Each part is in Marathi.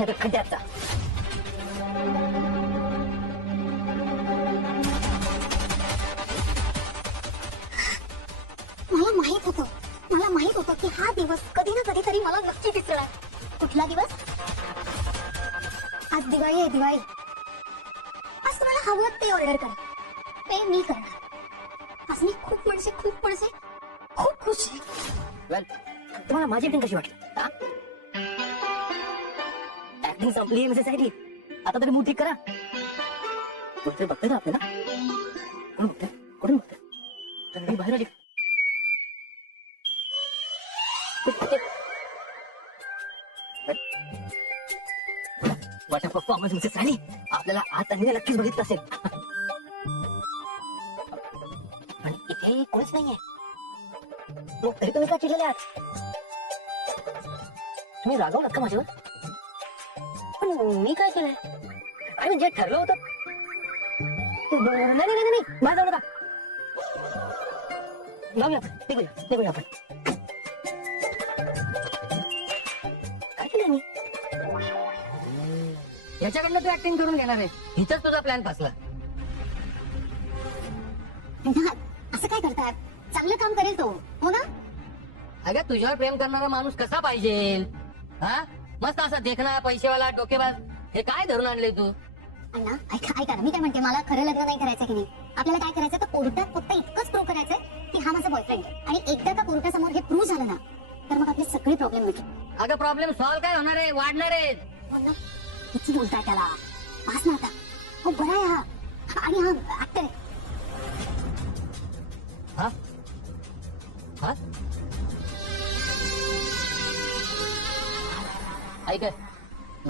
जा. मला माहीत होतं मला माहीत होतं की हा दिवस कधी ना कधी तरी मला नक्की दिसणार कुठला दिवस आज दिवाळी आहे दिवाळी आज तुम्हाला हवं ते ऑर्डर करा ते मी करणार आज मी खूप म्हणजे खूप म्हणजे खूप खुश आहे वेल तुम्हाला माझी ऍक्टिंग कशी वाटली ऍक्टिंग संपली मिसेस आयडी आता तरी मूड ठीक करा. कोणतरी बघतंय का आपल्याला? कोण बघतंय? कोण बघतंय? मी बाहेर आली. वाट परफॉर्मन्स मिसेस साली आपल्याला आज त्यांनी नक्कीच बघितलं असेल. पण इथे कोणीच नाहीये. मग तरी तुम्ही का चिडलेले आहात? तुम्ही रागवलात का माझ्यावर. पण मी काय केलंय आणि जे ठरलं होतं नाही नाही नाही नाही बाहेर जाऊ नका जाऊया निघूया निघूया आपण काय केलंय मी याच्याकडनं तू ऍक्टिंग करून घेणार आहे इथंच तुझा प्लॅन फसला असं काय करतात चांगलं काम करेल तो हो ना अगं तुझ्यावर प्रेम करणारा माणूस कसा पाहिजे हा मस्त असा देखना पैसेवाला डोकेबाज. हे काय धरून आणले तू? अण्णा ऐका ऐका ना. मी काय म्हणते मला खरं लग्न नाही करायचं की नाही? आपल्याला काय करायचं? तर कोर्टात फक्त इतकंच प्रूव्ह करायचंय की हा माझा बॉयफ्रेंड आणि एकदा का कोर्टासमोर हे प्रूव्ह झालं ना तर मग आपले सगळे प्रॉब्लेम मिटले. अगं प्रॉब्लेम सॉल्व्ह काय होणार आहे? वाढणार आहे. किती बोलताय त्याला? पास ना आता. हो बरा आहे हा. आणि हा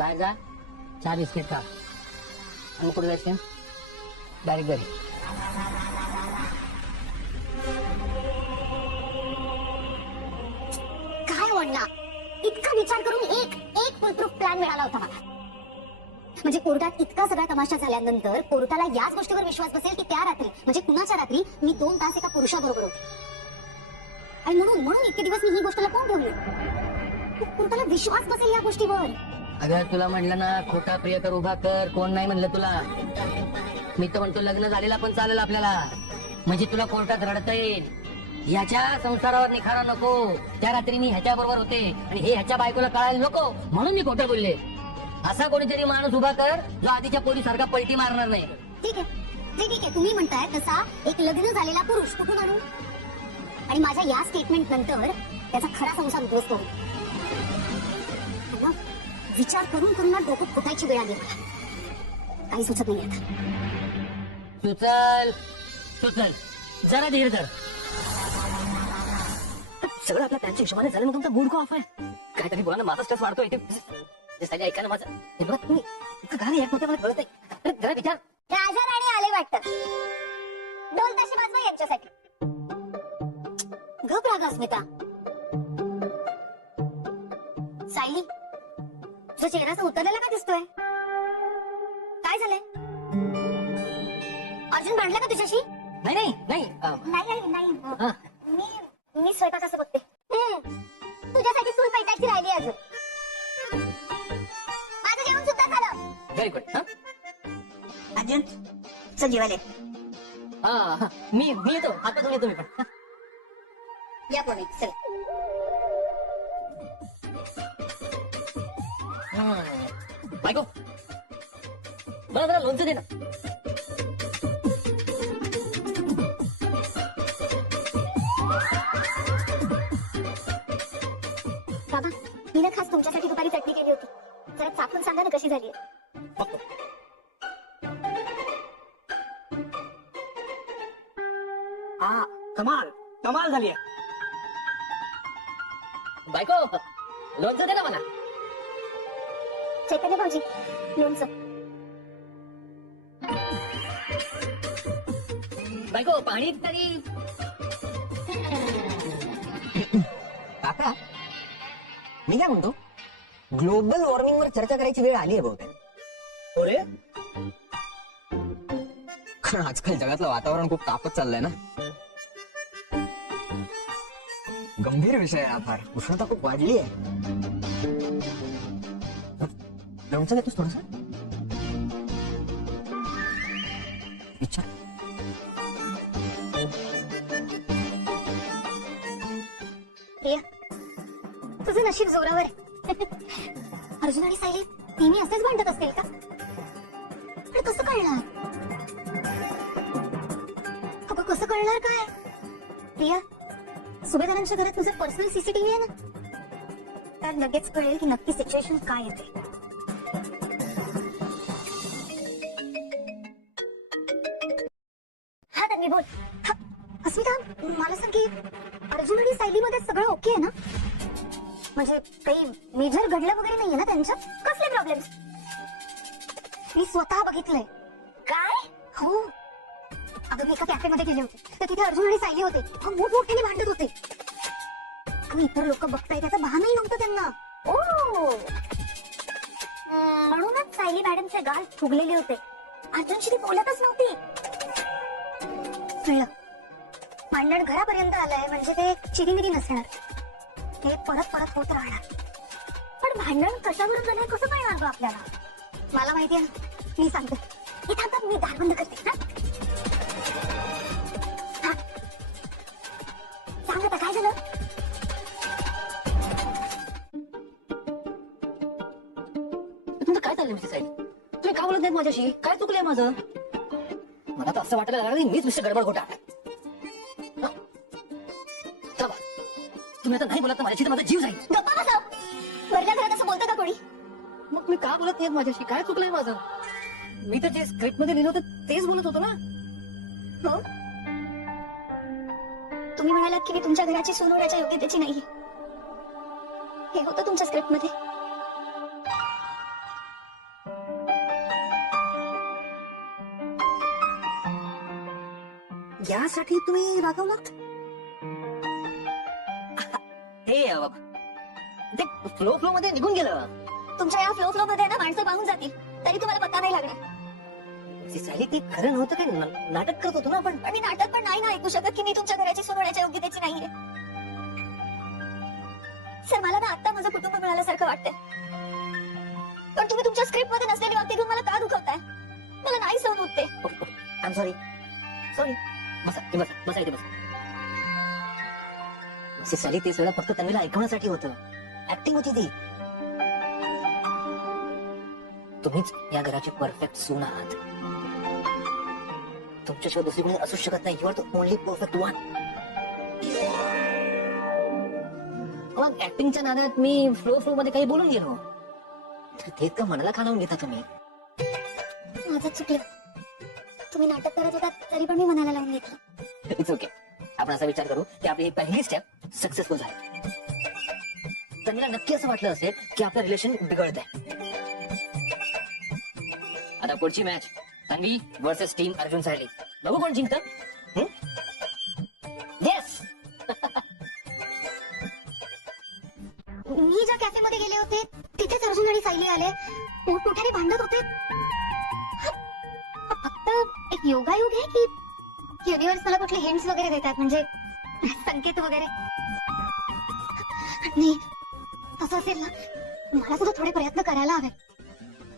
बाहेर जा चहा बिस्किट खा. आणि कुठे जायचं? डायरेक्ट घरी. काय वडला? इतका विचार करून एक एक फुलप्रूफ प्लॅन मिळाला होता मला. म्हणजे कोर्टात इतका सगळा तमाशा झाल्यानंतर कोर्टाला याच गोष्टीवर विश्वास बसेल की त्या रात्री म्हणजे कुणाच्या रात्री मी दोन तास एका पुरुषाबरोबर होते. आणि म्हणून म्हणून इतके दिवस मी ही गोष्ट लपवून ठेवली. कोर्टाला विश्वास बसेल या गोष्टीवर. अगं तुला म्हणलं ना खोटा प्रियकर उभा कर कोण नाही म्हणलं तुला. मी तर म्हणतो लग्न झालेला पण चालेल आपल्याला. म्हणजे तुला कोर्टात रडता येईल ह्याच्या संसारावर निखारा नको. त्या रात्री मी ह्याच्या बरोबर होते आणि हे ह्याच्या बायकोला कळायला नको. म्हणून मी खोटं बोलले. असा कोणीतरी माणूस उभा कर जो आधीच्या पोरी सारखा पलटी मारणार नाही. ठीक आहे. ठीक आहे. तुम्ही म्हणताय तसा एक लग्न झालेला पुरुष कुठून आणू? आणि माझ्या या स्टेटमेंट नंतर त्याचा खरा संसार उद्ध्वस्त होईल. विचार करून करून ना डोकं फुटायची वेळ आली मला. काही सुचत नाही आता. सुचल सुचल जरा धीर धर. सगळं आपल्या प्लॅनच्या हिशोबाने झालं मग तुमचा मूड का ऑफ आहे काहीतरी बोला ना माझा स्ट्रेस वाढतोय ते ते साली ऐका ना माझं. हे बघा तुम्ही इतकं गाणं एक होते मला कळत आहे अरे जरा विचार. राजा राणी आले वाटतं. ढोल ताशे वाजवा यांच्यासाठी. गप रागा अस्मिता. सायली तुझा चेहरा असा उतरलेला का दिसतोय? काय झालंय? अर्जुन भांडला का तुझ्याशी? नाही नाही नाही अं, नाही नाही नाही. हा. मी मी स्वयंपाकाचं बघते. हम्म. तुझ्यासाठी चूल पेटायची राहिली अजून. माझं जेवण सुद्धा झालं. व्हेरी गुड हा? अर्जुन चल जेवायला. मी मी येतो. आता तुम्ही तुम्ही पण. या कोणी चल. बायको मला जरा लोणचं दे ना बाबा मी ना खास तुमच्यासाठी दुपारी चटणी केली होती जरा चाकून सांगा ना कशी झाली बायको पाणी तरी. काका मी काय म्हणतो? ग्लोबल वॉर्मिंग वर चर्चा करायची वेळ आली आहे बहुतेक. हो अरे कारण आजकाल जगातलं वातावरण खूप तापत चाललंय ना. गंभीर विषय आहे हा फार. उष्णता खूप वाढली आहे. लोणचं घेतोस थोडस? तुझं जोरावर अर्जुन आणि सायली नेहमी असेच भांडत असतील का? पण कसं कळणार? अगं कसं कळणार काय? प्रिया सुभेदारांच्या घरात तुझं पर्सनल सीसीटीव्ही आहे ना? त्यात लगेच कळेल की नक्की सिच्युएशन काय येते हा तर मी बोल अस्मिता मला सांग की अर्जुन आणि सायली मध्ये सगळं ओके आहे ना? म्हणजे काही मेजर घडलं वगैरे नाहीये ना त्यांच्यात कसले प्रॉब्लेम मी स्वतः बघितलंय. काय? हो. अगं मी एका कॅफेमध्ये गेले होते. तर तिथे अर्जुन आणि सायली होते. अहो, मोठमोठ्याने भांडत होते. आणि इतर लोक बघताय त्याचा भानही नव्हतं त्यांना. ओ! म्हणूनच सायली मॅडमचे गाल फुगलेले होते. अर्जुनशी ती बोलतच नव्हती. कळलं. भांडण घरापर्यंत आलंय म्हणजे ते चिरीमिरी नसणार. हे परत परत होत राहणार. पण भांडण कशावरून झालंय कसं कळणार गं आपल्याला? मला माहिती आहे मी सांगते. हे थांबतात मी दार बंद करते. हा? सांग आता काय झालं? तुमचं काय चाललंय मिसेस साहेब? तुम्ही का बोलत नाहीत माझ्याशी? काय चुकलंय माझं? मला तर असं वाटायला लागलं मीच मिस्टर गडबड घोटा तुम्ही आता नाही बोलत तर माझ्याशी तर माझा जीव जाईल. गप्पा वरल्या घरात असं बोलतं का कोणी? मग तुम्ही का बोलत नाहीत माझ्याशी? काय चुकलंय माझं? मी तर जे स्क्रिप्टमध्ये लिहिलं होतं तेच बोलत होतो ना. हो? तुम्ही म्हणालात की मी तुमच्या घराची सोनवण्याच्या योग्यतेची नाही. हे होतं तुमच्या स्क्रिप्टमध्ये यासाठी तुम्ही रागवलात? ते फ्लो फ्लो मध्ये निघून गेलं. तुमच्या या फ्लो फ्लो मध्ये ना माणसं पाहून जातील. तरी तुम्हाला पत्ता नाही लागणार. ती सायली ते खरं नव्हतं काय नाटक करत होतो ना आपण? पण मी नाटक पण नाही ना ऐकू शकत की मी तुमच्या घराची सोनवण्याच्या योग्यतेची नाहीये. सर मला ना आता माझं कुटुंब मिळाल्यासारखं वाटतंय. पण तुम्ही तुमच्या स्क्रिप्टमध्ये नसलेली वाक्य घेऊन मला का दुखवताय? मला नाही सहन होत ते. आय एम सॉरी सॉरी बसा बसा बसा इथे बसा. साली ते सगळं फक्त तन्वीला ऐकवण्यासाठी होतं. ऍक्टिंग होती ती. तुम्हीच या घराची परफेक्ट सून आहात. तुमच्याशिवाय दुसरी कोणी असू शकत नाही. द ओनली परफेक्ट वन मग ऍक्टिंगच्या नादात मी फ्लो फ्लो मध्ये काही बोलून गेलो. तर ते का मनाला खालावून घेता तुम्ही. माझं चुकलं. तुम्ही नाटक करत होता तरी पण मी मनाला लावून घेतलं. इट्स ओके आपण असा विचार करू की आपली ही पहिली स्टेप सक्सेसफुल झाले. तन्वीला नक्की असं वाटलं असेल की आपलं रिलेशन बिघडत आहे. आता पुढची match Tanvi versus team Arjun Sayali. बघू कोण जिंकत? येस मी ज्या कॅफे मध्ये गेले होते तिथेच अर्जुन आणि सायली आले. मोठमोठ्याने भांडत होते. फक्त एक योगायोग आहे की युनिव्हर्स मला कुठले हिंट्स वगैरे देतात? म्हणजे संकेत वगैरे. नाही तसं असेल ना मला सुद्धा थोडे प्रयत्न करायला हवे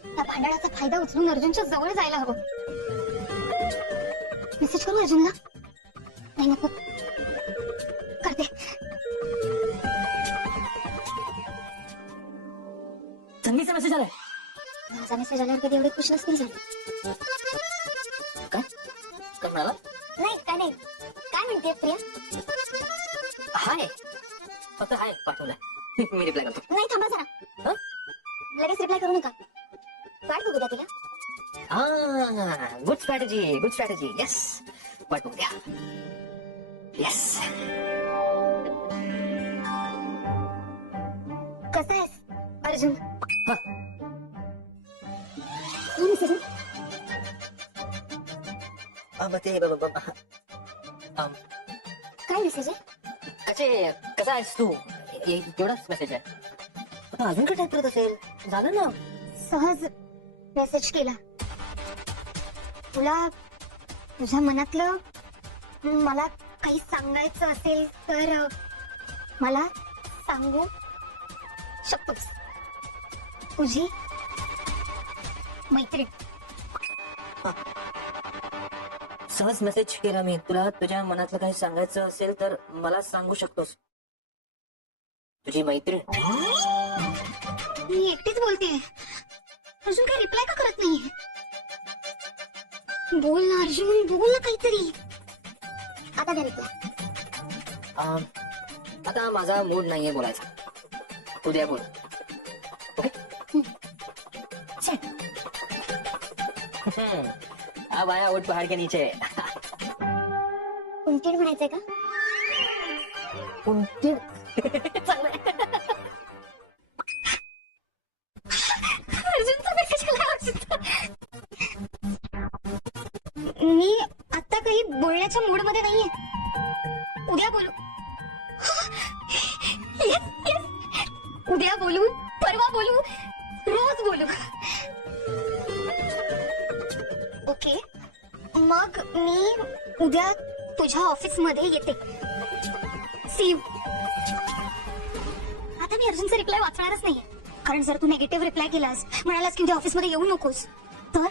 त्या भांडणाचा फायदा उचलून अर्जुनच्या जवळ जायला हवं. मेसेज करू अर्जुनला? नाही नको. करते. तन्वीचा मेसेज आलाय. माझा मेसेज आल्यावर कधी एवढे खुश नसतील झाले. काय? काय म्हणाला नाही काय नाही. काय म्हणते प्रिया? हाय फक्त हाय पाठवलाय मी रिप्लाय करतो नाही थांबा जरा हं? लगेच रिप्लाय करू नका वाट बघू द्या तिला Ah, good strategy, good strategy. Yes. पाठवून द्या. Yes. कसा आहेस अर्जुन हा. ही आहे. अब ते ब- ब- ब- अम, काय मेसेज आहे कसे कसा आहेस तू? एवढाच मेसेज आहे. अजून काय टाईप करत असेल? झालं ना? सहज मेसेज केला. तुला तुझ्या मनातलं मला काही सांगायचं असेल तर मला सांगू शकतोस. तुझी मैत्रीण. सहज मेसेज केला मी. तुला तुझ्या मनातलं काही सांगायचं असेल तर मला सांगू शकतोस. तुझी मैत्रीण. मी एकटीच बोलते. अजून काही रिप्लाय का करत नाहीये? बोल ना अर्जुन बोल ना काहीतरी. आता द्या रिप्लाय आता माझा मूड नाहीये बोलायचा. उद्या बोल. ओके अब आया उठ पहाड़ के नीचे. उंटीड म्हणायचंय का? उंटीड. मी आता काही बोलण्याच्या मूडमध्ये नाहीये. उद्या बोलू. Yes, yes. उद्या बोलू परवा बोलू रोज बोलू. ओके मग मी उद्या तुझ्या ऑफिसमध्ये येते सीव आता मी अर्जुनचा रिप्लाय वाचणारच नाहीये. कारण जर तू निगेटिव्ह रिप्लाय केलास म्हणालास की उद्या ऑफिसमध्ये येऊ नकोस तर?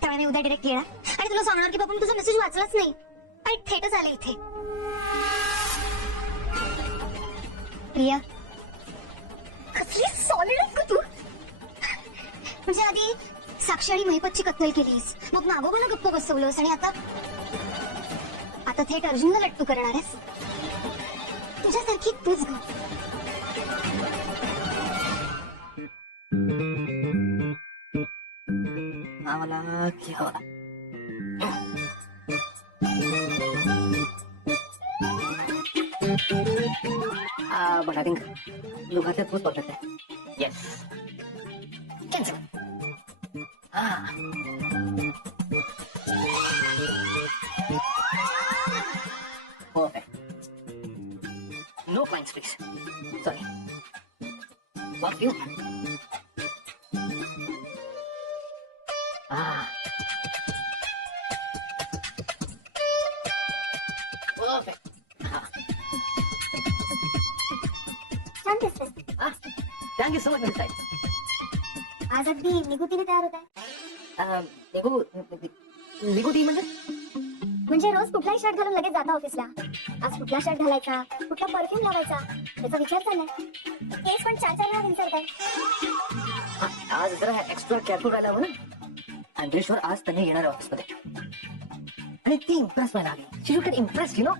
त्यामुळे मी उद्या डिरेक्ट येणार. आणि तुला सांगणार की बाबा तुझा मेसेज वाचलाच नाही. आणि थेटच आले इथे. प्रिया. कसली सॉलिड आहेस का तू? म्हणजे आधी साक्षी आणि महिपतची कत्तल केलीस. मग नागोबाला गप्प बसवलंस आणि आता आता थेट अर्जुनला लट्टू करणार आहेस? तुझ्यासारखी तूच ग. हा मला की हवा Ah, but I think you got it most perfect. Points, please. Sorry. What you? Ah. Perfect. छान दिसतेस Ah, thank you so much, Miss Sai. आज अगदी निगुतीने तयार होत आहे Uh, निघू निघू ती म्हणजे म्हणजे रोज कुठलाही शर्ट घालून लगेच जाता ऑफिसला आज कुठला शर्ट घालायचा परफ्यूम लावायचा. त्याचा विचार चाललाय. केस पण चार चार वेळा विचारत आहे हा, आज जरा एक्स्ट्रा केअरफुल राहायला हवं ना. आय एम शुअर आज त्यांनी येणार ऑफिसमध्ये आणि ती इम्प्रेस व्हायला हवी. शी इम्प्रेस यू नो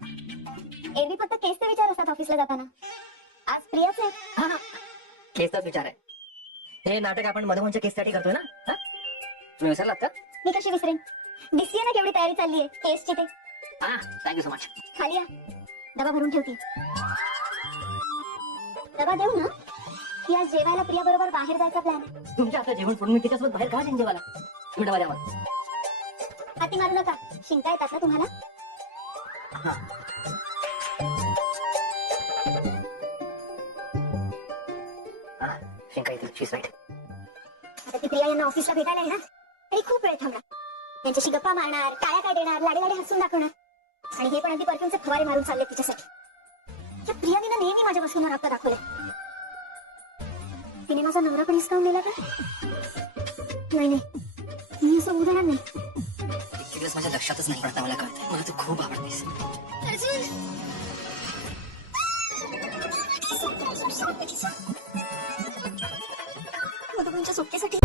एरवी फक्त केसचे विचार असतात ऑफिसला जाताना. आज प्रियाच आहे. हा हा. केसचाच विचार आहे. हे नाटक आपण मधुमनच्या केससाठी करतोय ना? हा? तुम्ही विसरलात का? मी कशी विसरेन? दिसतीये ना केवढी तयारी चालली आहे केसची ते. हा थँक्यू सो मच खाली या. डबा भरून ठेवते डबा देऊ ना? की आज जेवायला प्रिया बरोबर बाहेर जायचा प्लॅन आहे. तुमच्या आता जेवण सोडून मी तिच्यासोबत बाहेर का जेवायला? तुम्ही डबा द्या मला हाती मारू नका. शिंका येतात ना तुम्हाला? हा. हा शिंका येतील. आता ती प्रिया यांना ऑफिसला भेटायला येणार आणि खूप वेळ थांबणार त्यांच्याशी गप्पा मारणार टाळ्या काय देणार लाडे लाडे हसून दाखवणार. आणि हे पण अगदी परफ्यूमचे फवारे मारून चालले तिच्यासाठी. त्या प्रियाने ना नेहमी माझ्या वस्तूंवर हक्क दाखवले तिने माझा नवरा पण हिसकावून दिला का? नाही नाही. मी असं होऊ देणार नाही. दिवस माझ्या लक्षातच नाही पडता मला कळतंय. मला तू खूप आवडतेस. मधुबनच्या सुट्टीसाठी